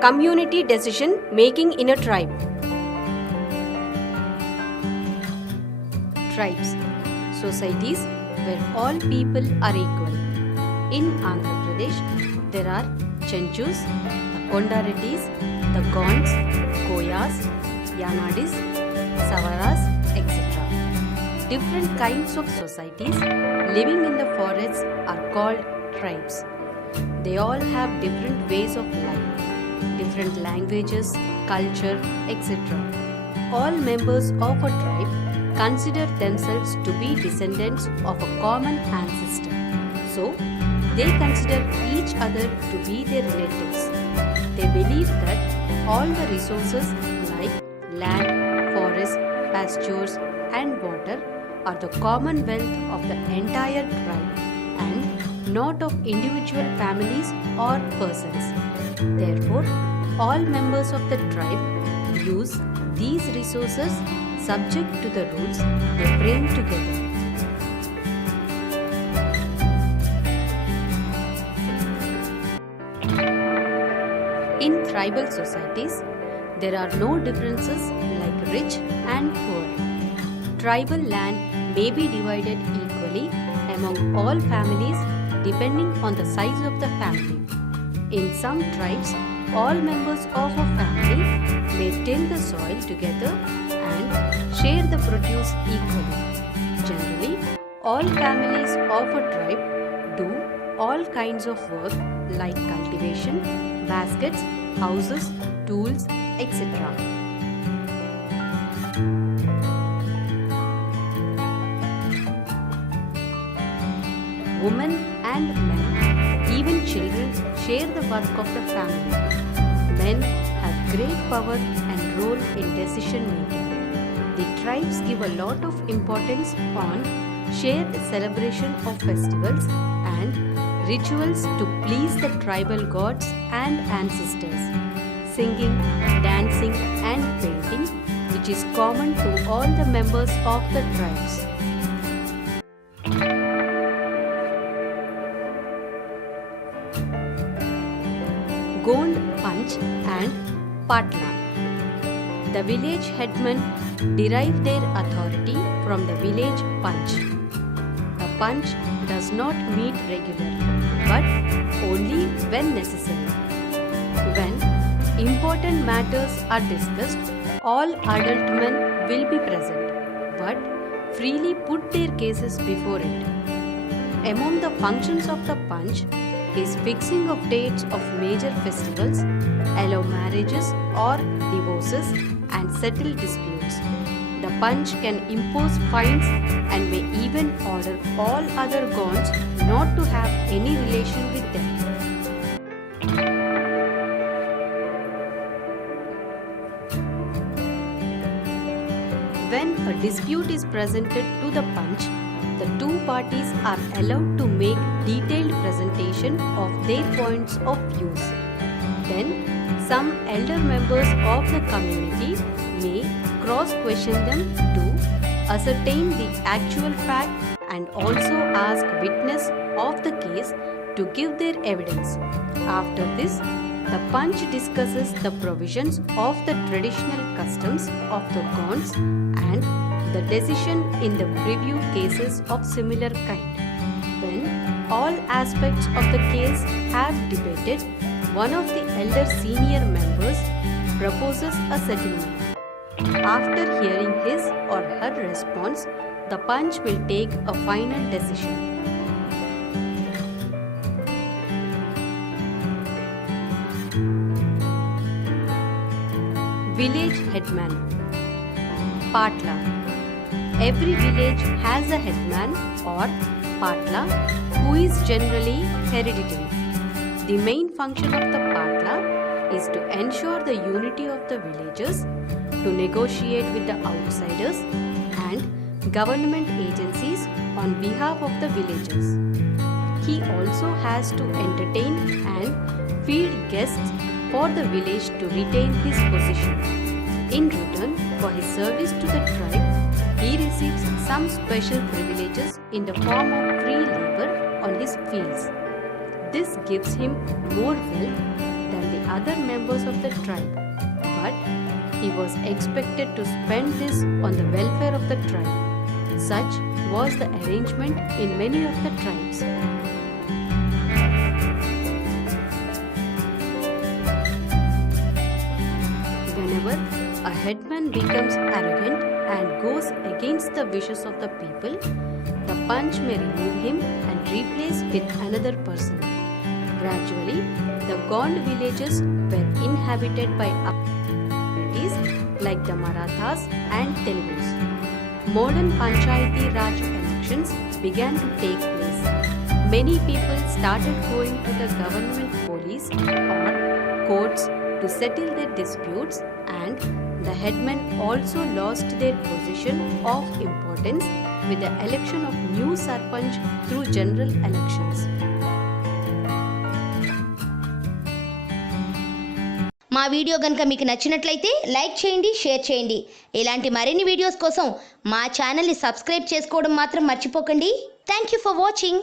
Community decision making in a tribe. Tribes, societies where all people are equal. In Andhra Pradesh, there are Chenchus, the Kondareddis, the Gonds, Koyas, Yanadis, Savaras, etc. Different kinds of societies living in the forests are called tribes. They all have different ways of life, different languages, culture, etc. All members of a tribe consider themselves to be descendants of a common ancestor. So, they consider each other to be their relatives. They believe that all the resources like land, forest, pastures, and water are the common wealth of the entire tribe and not of individual families or persons. Therefore, all members of the tribe use these resources subject to the rules they frame together. In tribal societies, there are no differences like rich and poor. Tribal land may be divided equally among all families depending on the size of the family. In some tribes, all members of a family may till the soil together and share the produce equally. Generally, all families of a tribe do all kinds of work like cultivation, baskets, houses, tools, etc. Women and men, even children, share the work of the family. Men have great power and role in decision making. The tribes give a lot of importance on shared celebration of festivals and rituals to please the tribal gods and ancestors. Singing, dancing and painting, which is common to all the members of the tribes. Gond, Panch and Patla. The village headmen derive their authority from the village Panch. The Panch does not meet regularly, but only when necessary. When important matters are discussed, all adult men will be present, but freely put their cases before it. Among the functions of the Panch is fixing of dates of major festivals, allow marriages or divorces, and settle disputes. The Panch can impose fines and may even order all other Gonds not to have any relation with them. When a dispute is presented to the Panch, the two parties are allowed to make detailed presentation of their points of views. Then, some elder members of the community may cross-question them to ascertain the actual fact and also ask witness of the case to give their evidence. After this, the Panch discusses the provisions of the traditional customs of the Gonds and the decision in the preview cases of similar kind. When all aspects of the case have debated, one of the elder senior members proposes a settlement. After hearing his or her response, the Panch will take a final decision. Village headman. Patla. Every village has a headman or Patla who is generally hereditary. The main function of the Patla is to ensure the unity of the villagers, to negotiate with the outsiders and government agencies on behalf of the villagers. He also has to entertain and feed guests for the village to retain his position. In return for his service to the tribe, he receives some special privileges in the form of free labor on his fields. This gives him more wealth than the other members of the tribe, but he was expected to spend this on the welfare of the tribe. Such was the arrangement in many of the tribes. Whenever a headman becomes arrogant and goes against the wishes of the people, the Panch may remove him and replace with another person. Gradually, the Gond villages were inhabited by communities like the Marathas and Telugus. Modern Panchayati Raj elections began to take place. Many people started going to the government police or courts to settle their disputes, and the headmen also lost their position of importance with the election of new Sarpanch through general elections. మా video కనుక మీకు నచ్చినట్లయితే like చేయండి, share చేయండి. ఇలాంటి మరిన్ని videos కోసం మా ఛానల్ని సబ్స్క్రైబ్ చేసుకోవడం మాత్రం మర్చిపోకండి. Thank you for watching.